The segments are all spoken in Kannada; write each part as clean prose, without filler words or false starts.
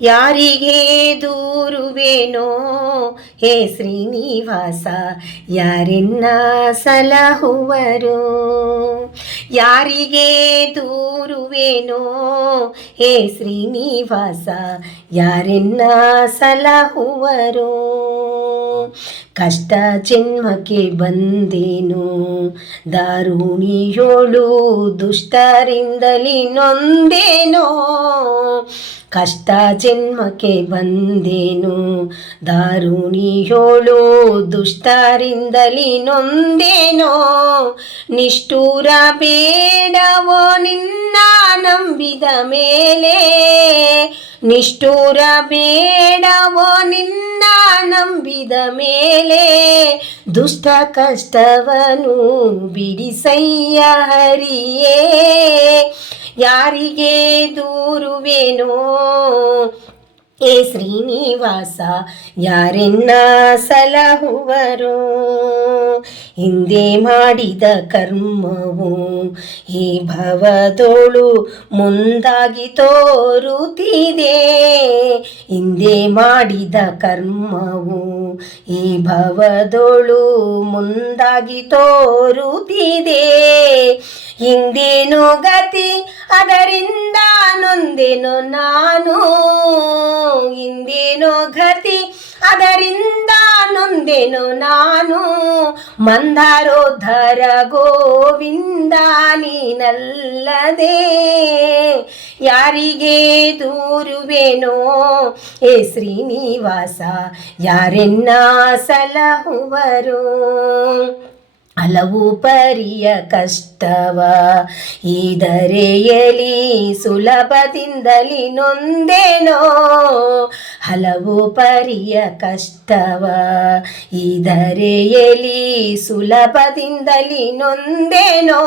ಯಾರಿಗೆ ದೂರುವೇನೋ ಹೇ ಶ್ರೀನಿವಾಸ, ಯಾರೆನ್ನ ಸಲಹುವರು. ಯಾರಿಗೆ ದೂರುವೇನೋ ಹೇ ಶ್ರೀನಿವಾಸ, ಯಾರೆನ್ನ ಸಲಹುವರು. ಕಷ್ಟ ಜನ್ಮಕ್ಕೆ ಬಂದೇನು ದಾರುಣಿಯೋಳು, ದುಷ್ಟರಿಂದಲಿ ನೊಂದೇನೋ. ಕಷ್ಟ ಜನ್ಮಕ್ಕೆ ಬಂದೇನು ದಾರುಣಿಯೋಳು, ದುಷ್ಟರಿಂದಲಿ ನೊಂದೇನೋ. ನಿಷ್ಠೂರ ಬೇಡವೋ ನಿನ್ನ ನಂಬಿದ ಮೇಲೆ, ನಿಷ್ಠೂರ ಬೇಡವೋ ನಿನ್ನ ನಂಬಿದ ಮೇಲೆ. ದುಷ್ಟ ಕಷ್ಟವನು ಬಿಡಿಸಯ್ಯ ಹರಿಯೇ, ಯಾರಿಗೆ ದೂರುವೇನೋ ಹೇ ಶ್ರೀನಿವಾಸ, ಯಾರೆನ್ನ ಸಲಹುವರು. ಹಿಂದೆ ಮಾಡಿದ ಕರ್ಮವು ಈ ಭವದೋಳು ಮುಂದಾಗಿ ತೋರುತ್ತಿದೆ. ಹಿಂದೆ ಮಾಡಿದ ಕರ್ಮವು ಈ ಭವದೋಳು ಮುಂದಾಗಿ ತೋರುತ್ತಿದೆ. ಹಿಂದೇನು ಗತಿ ಅದರಿಂದ ನೊಂದೆನು ನಾನು, ಹಿಂದೇನೋ ಗತಿ ಅದರಿಂದ ನೊಂದೆನು ನಾನು. ಮಂದಾರೋದ್ಧರ ಗೋವಿಂದ ನೀನಲ್ಲದೆ ಯಾರಿಗೆ ದೂರುವೆನೋ ಹೇ ಶ್ರೀನಿವಾಸ, ಯಾರೆನ್ನ ಸಲಹುವರು. ಹಲವು ಪರಿಯ ಕಷ್ಟವ ಈ ಧರೆಯಲಿ ಸುಲಭದಿಂದಲಿ ನೊಂದೇನೋ. ಹಲವು ಪರಿಯ ಕಷ್ಟವ ಈ ಧರೆಯಲಿ ಸುಲಭದಿಂದಲಿ ನೊಂದೇನೋ.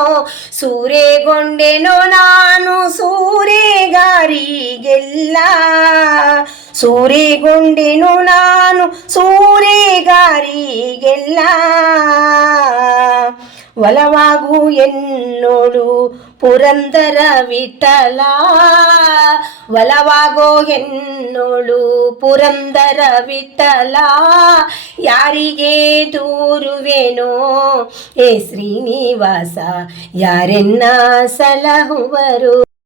ಸೂರೆಗೊಂಡೆನೋ ನಾನು ಸೂರೆಗಾರಿಗೆಲ್ಲ, ಸೂರೆಗೊಂಡೆನು ನಾನು ಸೂರೆಗಾರಿಗೆಲ್ಲ. ಒಲವಾಗು ಎನ್ನೋಳು ಪುರಂದರ ವಿಠಲ, ಒಲವಾಗೋ ಎನ್ನೋಳು ಪುರಂದರ ವಿಠಲ. ಯಾರಿಗೆ ದೂರುವೆನೋ ಹೇ ಶ್ರೀನಿವಾಸ, ಯಾರೆನ್ನ ಸಲಹುವರು.